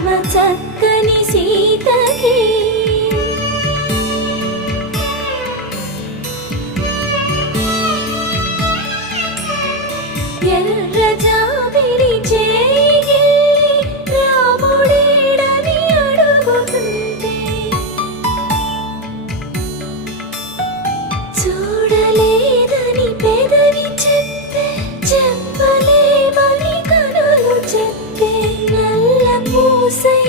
చక్కని సీతకి ఎర్ర జాబిలి చేయి రాముడేడని అడుగుతుంటే చూడలేదని పెదవి చెప్పే చెప్పలేమని కనులు చెప్పే నల్ల పూసై